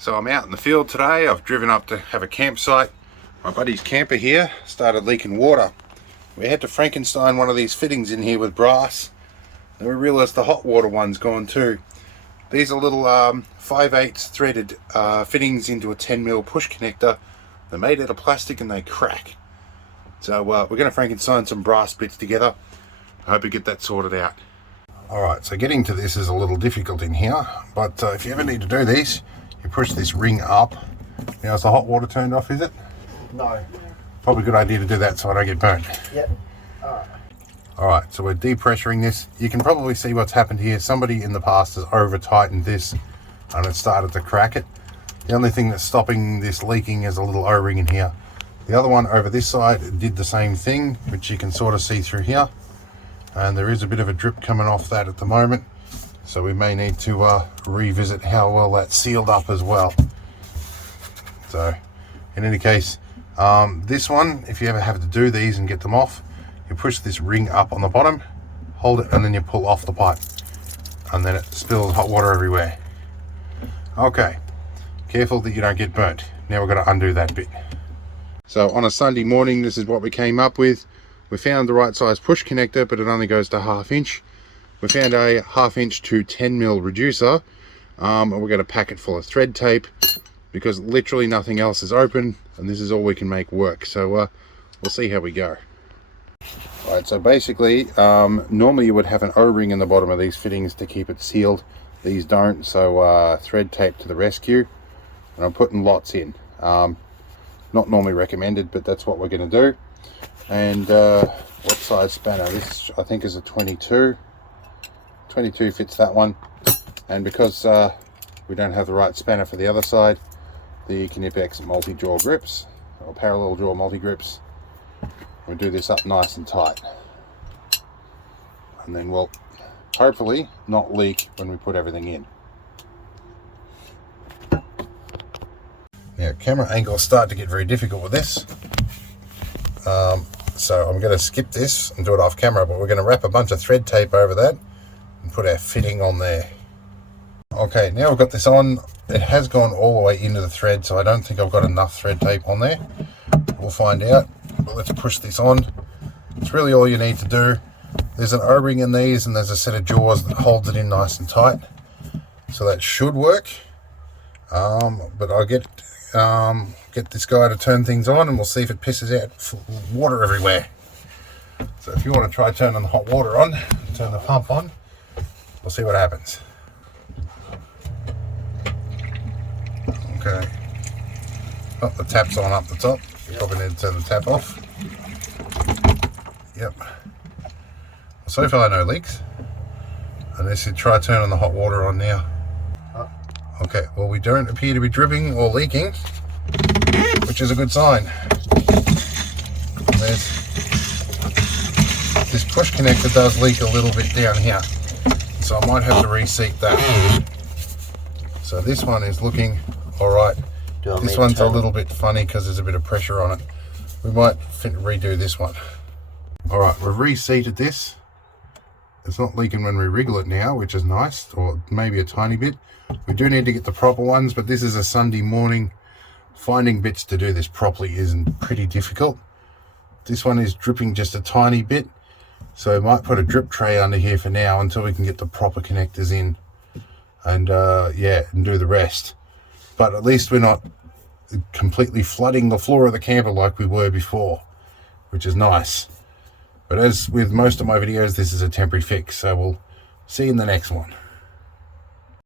So I'm out in the field today. I've driven up to have a campsite. My buddy's camper here started leaking water. We had to Frankenstein one of these fittings in here with brass. Then we realised the hot water one's gone too. These are little 5/8 threaded fittings into a 10mm push connector. They're made out of plastic and they crack. So we're going to Frankenstein some brass bits together. I hope we get that sorted out. Alright, so getting to this is a little difficult in here, but if you ever need to do these, you push this ring up. Now is the hot water turned off, is it? No. Probably a good idea to do that so I don't get burnt. Yep. Alright, so we're depressuring this. You can probably see what's happened here. Somebody in the past has over tightened this and it started to crack it. The only thing that's stopping this leaking is a little O-ring in here. The other one over this side did the same thing, which you can sort of see through here. And there is a bit of a drip coming off that at the moment. So we may need to revisit how well that's sealed up as well. So in any case, this one, if you ever have to do these and get them off, you push this ring up on the bottom, hold it, and then you pull off the pipe. And then it spills hot water everywhere. Okay, careful that you don't get burnt. Now we're going to undo that bit. So on a Sunday morning, this is what we came up with. We found the right size push connector, but it only goes to 1/2 inch. We found a 1/2 inch to 10mm reducer, and we're going to pack it full of thread tape because literally nothing else is open, and this is all we can make work. So we'll see how we go. Right, so basically, normally you would have an O-ring in the bottom of these fittings to keep it sealed. These don't, so thread tape to the rescue, and I'm putting lots in. Not normally recommended, but that's what we're going to do. And what size spanner? This I think is a 22. 22 fits that one, and because we don't have the right spanner for the other side, the Knipex multi-jaw grips or parallel jaw multi-grips, we do this up nice and tight, and then we'll hopefully not leak when we put everything in. Now camera angles start to get very difficult with this, so I'm going to skip this and do it off camera, but we're going to wrap a bunch of thread tape over that and put our fitting on there. Okay, now we've got this on. It has gone all the way into the thread, so I don't think I've got enough thread tape on there. We'll find out, but let's push this on. It's really all you need to do. There's an O-ring in these, and there's a set of jaws that holds it in nice and tight, so that should work. But I'll get this guy to turn things on, and we'll see if it pisses out water everywhere. So if you want to try turning the hot water on, turn the pump on, we'll see what happens. Okay. Oh, the tap's on up the top. You probably need to turn the tap off. Yep. So far no leaks. And this is try turning the hot water on now. Okay, well we don't appear to be dripping or leaking, which is a good sign. This push connector does leak a little bit down here, so I might have to reseat that. So this one is looking alright. This one's a little bit funny because there's a bit of pressure on it. We might redo this one. Alright, we've reseated this. It's not leaking when we wriggle it now, which is nice, or maybe a tiny bit. We do need to get the proper ones, but this is a Sunday morning. Finding bits to do this properly isn't pretty difficult. This one is dripping just a tiny bit, so we might put a drip tray under here for now until we can get the proper connectors in, and yeah, and do the rest. But at least we're not completely flooding the floor of the camper like we were before, which is nice. But as with most of my videos, this is a temporary fix, so we'll see you in the next one.